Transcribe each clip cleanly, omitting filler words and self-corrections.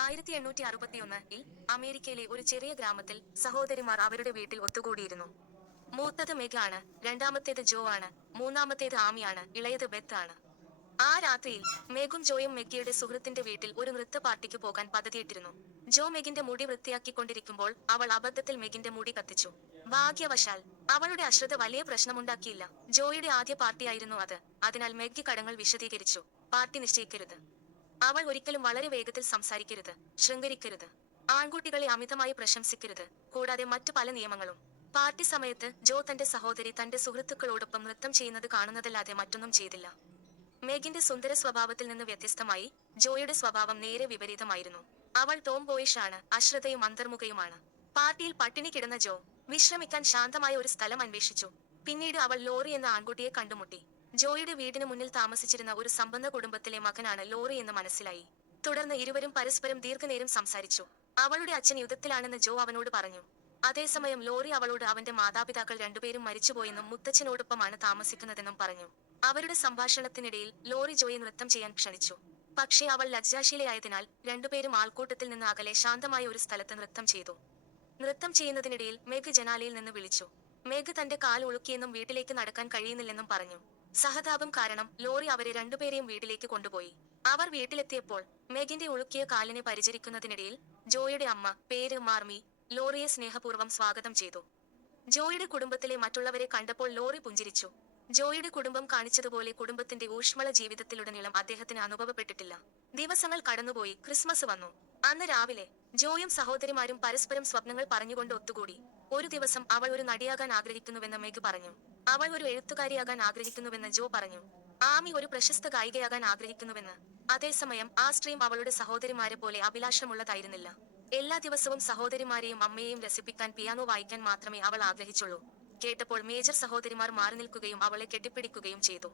1861-ൽ അമേരിക്കയിലെ ഒരു ചെറിയ ഗ്രാമത്തിൽ സഹോദരിമാർ അവരുടെ വീട്ടിൽ ഒത്തുകൂടിയിരുന്നു. മൂത്തത് മെഗ് ആണ്, രണ്ടാമത്തേത് ജോ ആണ്, മൂന്നാമത്തേത് ആമി ആണ്, ഇളയത് ബെത്ത് ആണ്. ആ രാത്രിയിൽ മെഗും ജോയും മെഗ്ഗിയുടെ സുഹൃത്തിന്റെ വീട്ടിൽ ഒരു നൃത്ത പാർട്ടിക്ക് പോകാൻ പദ്ധതിയിട്ടിരുന്നു. ജോ മെഗിന്റെ മുടി വൃത്തിയാക്കിക്കൊണ്ടിരിക്കുമ്പോൾ അവൾ അബദ്ധത്തിൽ മെഗിന്റെ മുടി കത്തിച്ചു. ഭാഗ്യവശാൽ അവളുടെ അശ്രദ്ധ വലിയ പ്രശ്നമുണ്ടാക്കിയില്ല. ജോയുടെ ആദ്യ പാർട്ടിയായിരുന്നു അത്, അതിനാൽ മെഗ്ഗി കടങ്ങൾ വിശദീകരിച്ചു. പാർട്ടി നിശ്ചയിക്കരുത്. അവൾ ഒരിക്കലും വളരെ വേഗത്തിൽ സംസാരിക്കരുത്. ശൃംഗരിക്കരുത്. ആൺകുട്ടികളെ അമിതമായി പ്രശംസിക്കരുത്. കൂടാതെ മറ്റു പല നിയമങ്ങളും. പാർട്ടി സമയത്ത് ജോ തന്റെ സഹോദരി തന്റെ സുഹൃത്തുക്കളോടൊപ്പം നൃത്തം ചെയ്യുന്നത് കാണുന്നതല്ലാതെ മറ്റൊന്നും ചെയ്തില്ല. മേഗിന്റെ സുന്ദര സ്വഭാവത്തിൽ നിന്ന് വ്യത്യസ്തമായി ജോയുടെ സ്വഭാവം നേരെ വിപരീതമായിരുന്നു. അവൾ ടോം ബോയിഷ് ആണ്, അശ്രദ്ധയും അന്തർമുഖയുമാണ്. പാർട്ടിയിൽ പട്ടിണി കിടന്ന ജോ വിശ്രമിക്കാൻ ശാന്തമായ ഒരു സ്ഥലം അന്വേഷിച്ചു. പിന്നീട് അവൾ ലോറി എന്ന ആൺകുട്ടിയെ കണ്ടുമുട്ടി. ജോയുടെ വീടിന് മുന്നിൽ താമസിച്ചിരുന്ന ഒരു സമ്പന്ന കുടുംബത്തിലെ മകനാണ് ലോറി എന്ന് മനസ്സിലായി. തുടർന്ന് ഇരുവരും പരസ്പരം ദീർഘനേരം സംസാരിച്ചു. അവളുടെ അച്ഛൻ യുദ്ധത്തിലാണെന്ന് ജോ അവനോട് പറഞ്ഞു. അതേസമയം ലോറി അവളോട് അവന്റെ മാതാപിതാക്കൾ രണ്ടുപേരും മരിച്ചുപോയെന്നും മുത്തച്ഛനോടൊപ്പമാണ് താമസിക്കുന്നതെന്നും പറഞ്ഞു. അവരുടെ സംഭാഷണത്തിനിടയിൽ ലോറി ജോയെ നൃത്തം ചെയ്യാൻ ക്ഷണിച്ചു. പക്ഷേ അവൾ ലജ്ജാശീലയായതിനാൽ രണ്ടുപേരും ആൾക്കൂട്ടത്തിൽ നിന്ന് അകലെ ശാന്തമായ ഒരു സ്ഥലത്ത് നൃത്തം ചെയ്തു. നൃത്തം ചെയ്യുന്നതിനിടയിൽ മെഗ് ജനാലയിൽ നിന്ന് വിളിച്ചു. മെഗ് തന്റെ കാൽ ഉളുക്കിയെന്നും വീട്ടിലേക്ക് നടക്കാൻ കഴിയുന്നില്ലെന്നും പറഞ്ഞു. സഹതാപം കാരണം ലോറി അവരെ രണ്ടുപേരെയും വീട്ടിലേക്ക് കൊണ്ടുപോയി. അവർ വീട്ടിലെത്തിയപ്പോൾ മെഗിന്റെ ഉളുക്കിയ കാലിനെ പരിചരിക്കുന്നതിനിടയിൽ ജോയുടെ അമ്മ, പേര് മാർമി, ലോറിയെ സ്നേഹപൂർവ്വം സ്വാഗതം ചെയ്തു. ജോയുടെ കുടുംബത്തിലെ മറ്റുള്ളവരെ കണ്ടപ്പോൾ ലോറി പുഞ്ചിരിച്ചു. ജോയുടെ കുടുംബം കാണിച്ചതുപോലെ കുടുംബത്തിന്റെ ഊഷ്മള ജീവിതത്തിലുടനീളം അദ്ദേഹത്തിന് അനുഭവപ്പെട്ടിട്ടില്ല. ദിവസങ്ങൾ കടന്നുപോയി. ക്രിസ്മസ് വന്നു. അന്ന് രാവിലെ ജോയും സഹോദരിമാരും പരസ്പരം സ്വപ്നങ്ങൾ പറഞ്ഞുകൊണ്ട് ഒത്തുകൂടി. ഒരു ദിവസം അവൾ ഒരു നടിയാകാൻ ആഗ്രഹിക്കുന്നുവെന്ന് മെഗ് പറഞ്ഞു. അവൾ ഒരു എഴുത്തുകാരിയാകാൻ ആഗ്രഹിക്കുന്നുവെന്ന് ജോ പറഞ്ഞു. ആമി ഒരു പ്രശസ്ത ഗായികയാകാൻ ആഗ്രഹിക്കുന്നുവെന്ന്. അതേസമയം ആ സ്ത്രീം അവളുടെ സഹോദരിമാരെ പോലെ അഭിലാഷമുള്ളതായിരുന്നില്ല. എല്ലാ ദിവസവും സഹോദരിമാരെയും അമ്മയെയും രസിപ്പിക്കാൻ പിയാനോ വായിക്കാൻ മാത്രമേ അവൾ ആഗ്രഹിച്ചുള്ളൂ. കേട്ടപ്പോൾ മേജർ സഹോദരിമാർ മാറി നിൽക്കുകയും അവളെ കെട്ടിപ്പിടിക്കുകയും ചെയ്തു.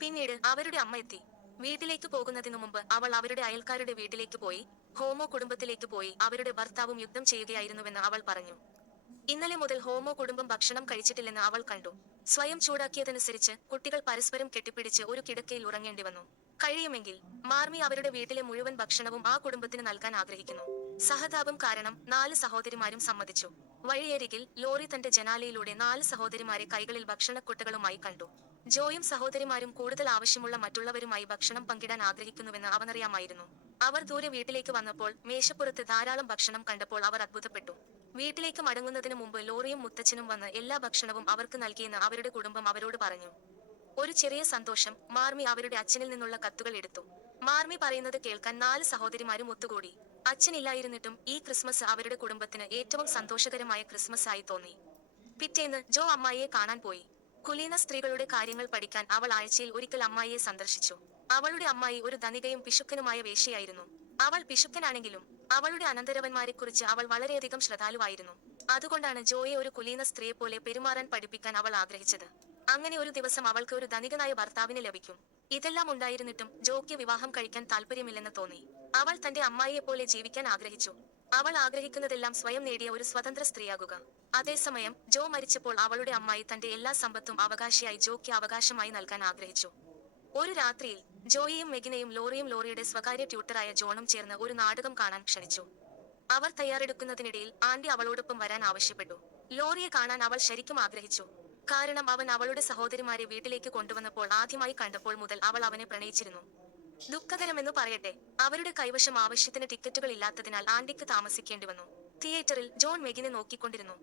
പിന്നീട് അവരുടെ അമ്മ എത്തി. വീട്ടിലേക്ക് പോകുന്നതിനു മുമ്പ് അവൾ അവരുടെ അയൽക്കാരുടെ വീട്ടിലേക്ക് പോയി. ഹോമോ കുടുംബത്തിലേക്ക് പോയി. അവരുടെ ഭർത്താവും യുദ്ധം ചെയ്യുകയായിരുന്നുവെന്ന് അവൾ പറഞ്ഞു. ഇന്നലെ മുതൽ ഹോമോ കുടുംബം ഭക്ഷണം കഴിച്ചിട്ടില്ലെന്ന് അവൾ കണ്ടു. സ്വയം ചൂടാക്കിയതനുസരിച്ച് കുട്ടികൾ പരസ്പരം കെട്ടിപ്പിടിച്ച് ഒരു കിടക്കയിൽ ഉറങ്ങേണ്ടി വന്നു. കഴിയുമെങ്കിൽ മാർമി അവരുടെ വീട്ടിലെ മുഴുവൻ ഭക്ഷണവും ആ കുടുംബത്തിന് നൽകാൻ ആഗ്രഹിക്കുന്നു. സഹതാപം കാരണം 4 സഹോദരിമാരും സമ്മതിച്ചു. വഴിയരികിൽ ലോറി തന്റെ ജനാലയിലൂടെ 4 സഹോദരിമാരെ കൈകളിൽ ഭക്ഷണക്കുട്ടകളുമായി കണ്ടു. ജോയും സഹോദരിമാരും കൂടുതൽ ആവശ്യമുള്ള മറ്റുള്ളവരുമായി ഭക്ഷണം പങ്കിടാൻ ആഗ്രഹിക്കുന്നുവെന്ന് അവനറിയാമായിരുന്നു. അവർ ദൂരെ വീട്ടിലേക്ക് വന്നപ്പോൾ മേശപ്പുറത്ത് ധാരാളം ഭക്ഷണം കണ്ടപ്പോൾ അവർ അത്ഭുതപ്പെട്ടു. വീട്ടിലേക്ക് മടങ്ങുന്നതിനു മുമ്പ് ലോറിയും മുത്തച്ഛനും വന്ന് എല്ലാ ഭക്ഷണവും അവർക്ക് നൽകിയെന്ന് അവരുടെ കുടുംബം അവരോട് പറഞ്ഞു. ഒരു ചെറിയ സന്തോഷം. മാർമി അവരുടെ അച്ഛനിൽ നിന്നുള്ള കത്തുകൾ എടുത്തു. മാർമി പറയുന്നത് കേൾക്കാൻ 4 സഹോദരിമാരും ഒത്തുകൂടി. അച്ഛനില്ലായിരുന്നിട്ടും ഈ ക്രിസ്മസ് അവരുടെ കുടുംബത്തിന് ഏറ്റവും സന്തോഷകരമായ ക്രിസ്മസ് ആയി തോന്നി. പിറ്റേന്ന് ജോ അമ്മായിയെ കാണാൻ പോയി. കുലീന സ്ത്രീകളുടെ കാര്യങ്ങൾ പഠിക്കാൻ അവൾ ആഴ്ചയിൽ ഒരിക്കൽ അമ്മായിയെ സന്ദർശിച്ചു. അവളുടെ അമ്മായി ഒരു ധനികയും പിശുക്കനുമായ വേശ്യയായിരുന്നു. അവൾ പിശുക്കനാണെങ്കിലും അവളുടെ അനന്തരവന്മാരെക്കുറിച്ച് അവൾ വളരെയധികം ശ്രദ്ധാലുവായിരുന്നു. അതുകൊണ്ടാണ് ജോയെ ഒരു കുലീന സ്ത്രീയെപ്പോലെ പെരുമാറാൻ പഠിപ്പിക്കാൻ അവൾ ആഗ്രഹിച്ചത്. അങ്ങനെ ഒരു ദിവസം അവൾക്ക് ഒരു ധനികനായ ഭർത്താവിനെ ലഭിക്കും. ഇതെല്ലാം ഉണ്ടായിരുന്നിട്ടും ജോയ്ക്ക് വിവാഹം കഴിക്കാൻ താല്പര്യമില്ലെന്ന് തോന്നി. അവൾ തന്റെ അമ്മായിയെപ്പോലെ ജീവിക്കാൻ ആഗ്രഹിച്ചു. അവൾ ആഗ്രഹിക്കുന്നതെല്ലാം സ്വയം നേടിയ ഒരു സ്വതന്ത്ര സ്ത്രീയാകുക. അതേസമയം ജോ മരിച്ചപ്പോൾ അവളുടെ അമ്മായി തന്റെ എല്ലാ സമ്പത്തും അവകാശിയായി ജോയ്ക്ക് അവകാശമായി നൽകാൻ ആഗ്രഹിച്ചു. ഒരു രാത്രിയിൽ ജോയിയും മെഗിനെയും ലോറിയും ലോറിയുടെ സ്വകാര്യ ട്യൂട്ടറായ ജോണും ചേർന്ന് ഒരു നാടകം കാണാൻ ക്ഷണിച്ചു. അവർ തയ്യാറെടുക്കുന്നതിനിടയിൽ ആന്റി അവളോടൊപ്പം വരാൻ ആവശ്യപ്പെട്ടു. ലോറിയെ കാണാൻ അവൾ ശരിക്കും ആഗ്രഹിച്ചു. കാരണം അവൻ അവളുടെ സഹോദരിമാരെ വീട്ടിലേക്ക് കൊണ്ടുവന്നപ്പോൾ ആദ്യമായി കണ്ടപ്പോൾ മുതൽ അവൾ അവനെ പ്രണയിച്ചിരുന്നു. ദുഃഖകരമെന്നു പറയട്ടെ, അവരുടെ കൈവശം ആവശ്യത്തിന് ടിക്കറ്റുകൾ ഇല്ലാത്തതിനാൽ ആന്റിക്ക് താമസിക്കേണ്ടി വന്നു. തിയേറ്ററിൽ ജോൺ മെഗിനെ നോക്കിക്കൊണ്ടിരുന്നു.